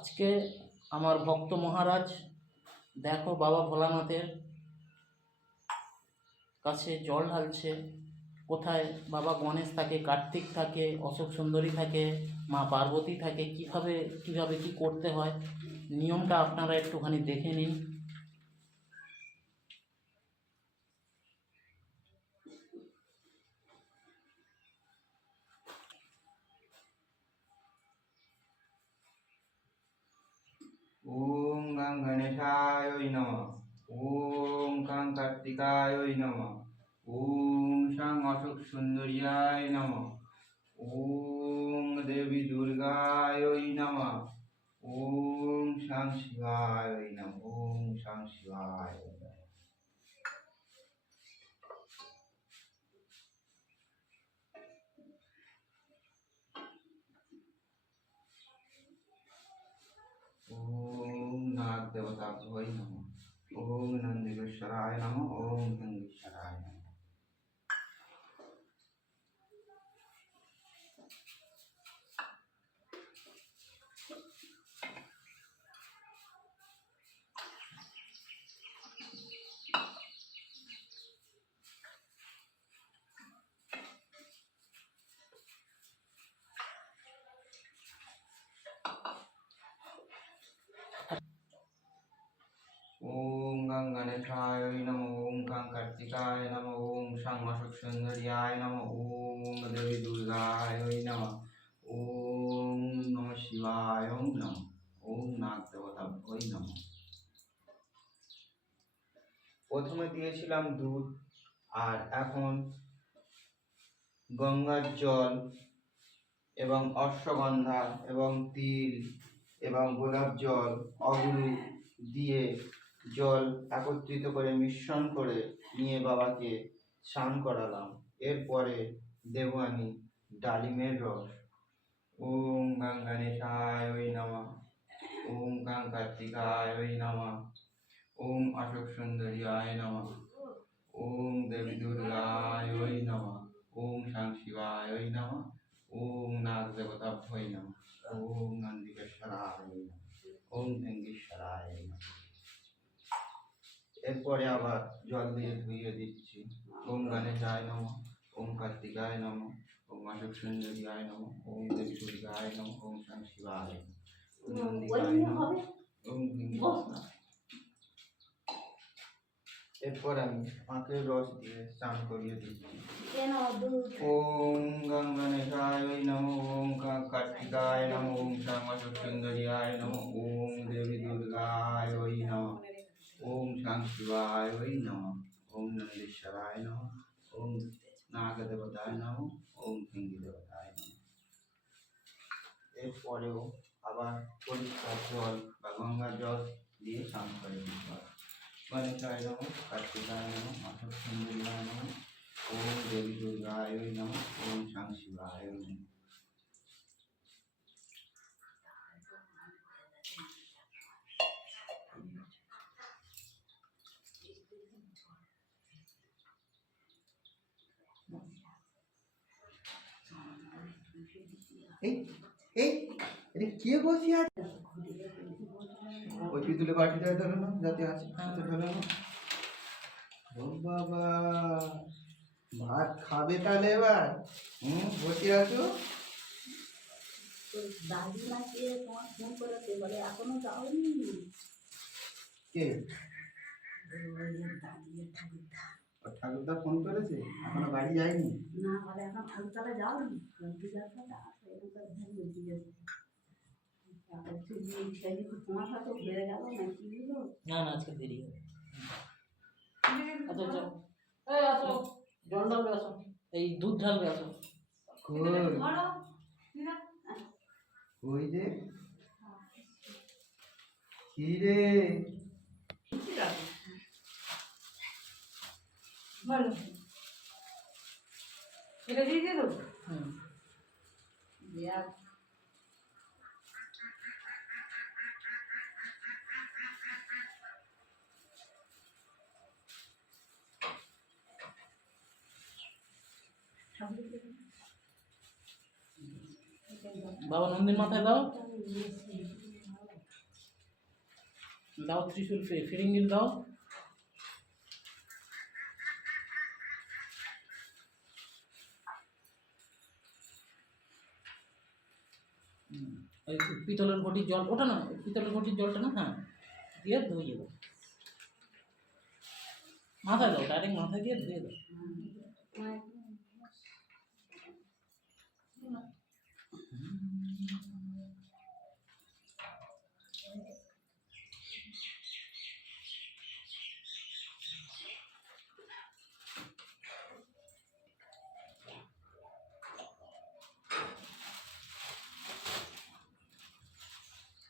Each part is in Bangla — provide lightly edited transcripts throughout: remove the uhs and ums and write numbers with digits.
আজকে আমার ভক্ত মহারাজ দেখো বাবা ভোলানাথের কাছে জল ঢালছে। কোথায় বাবা গণেশ থাকে, কার্তিক থাকে, অশোক সুন্দরী থাকে, মা পার্বতী থাকে, কিভাবে কিভাবে কি করতে হয় নিয়মটা আপনারা একটুখানি দেখে নিন। ওম গাং গণেশায় নমঃ। ওম গাং কার্তিকায় নমঃ। ওম শাং অশোক সুন্দরিয়ায় নমঃ। ওম দেবী দুর্গায় নমঃ। ওম শাং শিবায় নমঃ। ওম শাং শিবায় নমঃ। ओम नाग देवताभ्यो नमः। ओम नंदीश्वराय नमः। ओम गंगेश्वराय नमः। ओम गं गणेशाय नमः। ओम गं कार्तिकाय नमः। ओम शं अशोक सुंदरियाय नमः। ओम देवी दुर्गाय नमः। ओम नमः शिवाय नमः। ओम नाग देवताभ्यो नमः। প্রথমে দিয়েছিলাম দুধ, আর এখন গঙ্গার জল এবং অশ্বগন্ধা এবং তিল এবং গোলাপ জল অগুরু দিয়ে জল একত্রিত করে মিশ্রণ করে নিয়ে বাবাকে স্নান করালাম। এরপরে দেব আমি ডালিমের রস। ওম গাং গণেশায় নমঃ। ওম গাং কার্তিকায় নমঃ। ওম অশোক সুন্দরিয়ায় নমঃ। ওম দেবী দুর্গায় নমঃ। ওম শাং শিবায় নমঃ। ওম নাগ দেবতাভ্যৈ নমঃ। ওম নন্দিকেশ্বরায় নমঃ। ওম ভেঙ্গেশ্বরায় নমঃ। এরপরে আবার জল দিয়ে ধুইয়ে দিচ্ছি। ওম গণেশায় নমঃ। ওম কার্তিকায় নমঃ। ওম অশোক সুন্দরিয়ায় নমঃ। ওম দেবী দুর্গায় নমঃ। ওম শাং শিবায় নমঃ। ওম নন্দিকায় নমঃ। ওম ভেঙ্গেশ্বরায়। এরপর আমি আখের রস দিয়ে স্নান করিয়ে দিচ্ছি। ওম গং গণেশায় নমঃ। ওম গং কার্তিকায় নমঃ। ওম শাং অশোক সুন্দরিয়ায় নমঃ। ওম দেবী দুর্গায় নমঃ। ওম শাং শিবায় নমঃ। ওম নন্দেশ্বরায় নমঃ। ওম নাগ দেবতায় নমঃ। ওম ভৃঙ্গি দেবতায় নমঃ। এরপরেও আবার পরিষ্কার জল বা গঙ্গার জল দিয়ে স্নান করে দিতে হবে। গণেশায় নমঃ। কার্তিকায় নমঃ। অশোক সুন্দরিয়ায় নমঃ। ওম দেবী দুর্গায় নমঃ। ওম শাং শিবায় নমঃ। এই এই এটা কে বসে আছে? ওই পিতুলে বাটিটা ধরে না, যাতে আছে সেটা ধরে না। ও বাবা, ভাত খাবে তাহলে এবার? বসে আছো? দাদিমাকে তোমার ফোন করেছে, বলে এখনো যাওনি। কে? ঠাকুরদা। ঠাকুরদা ফোন করেছে, এখনো বাড়ি যায়নি? না, বলে এখন ঠাকুরতলা যাওনি। তোমার হয়তো ঘুরে গেল না কি হলো? না না, আজকে দেরি হবে। আচ্ছা আচ্ছা, এই আসো, জল ঢালবে আসো, এই দুধ ঢালবে আসো। ওই যে কি রে, বলো এটা দিয়ে দিল। বাবা নন্দীর মাথায় দাও। দাও ত্রিশূল ফিরিঙ্গির দাও। ওই পিতলের ঘটির জল, ওটা না, পিতলের ঘটির জলটা না, হ্যাঁ দিয়ে ধুয়ে দাও, মাথায় দাও, ডাইরেক্ট মাথায় দিয়ে ধুয়ে দাও।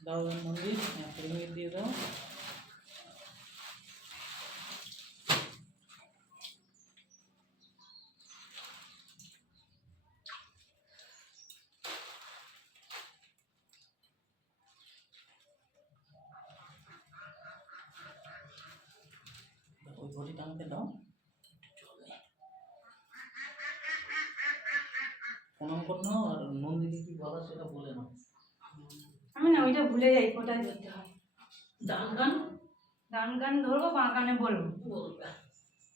দাও মন্দির, ফিরিঙ্গির দিয়ে দাও। ওই ঘটিটা আমাকে দাও, প্রণাম করে নাও, আর নন্দিনী কি বলা সেটা বলে নাও। আমি না ওইটা ভুলে যাই, কোথায় ধরতে হয়। ডান গান, ডান গান ধরবো, বাঁ গানে বলবো, বলবে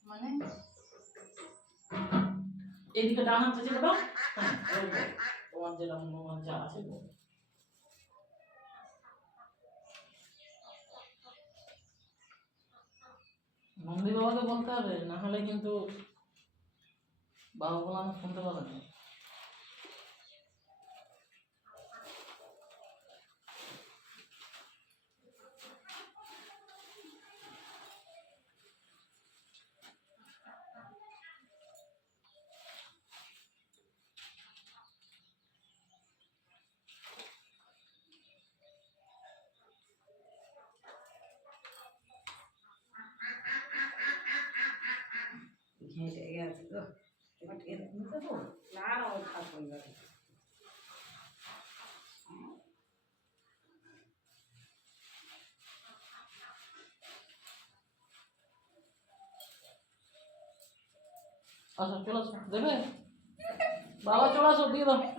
মানে এইদিকে ডান হাতে চেপে দাও, হ্যাঁ বলবো, তোমার যেটা মনে যা আছে বলো। নন্দী বাবাকে বলতে হবে, না হলে কিন্তু বাবা বলে আমি শুনতে পাবে না। না না ও থাকবে না। আসো চলে আসো, দেবে বাবা, চলে আসো, দিয়ে দাও।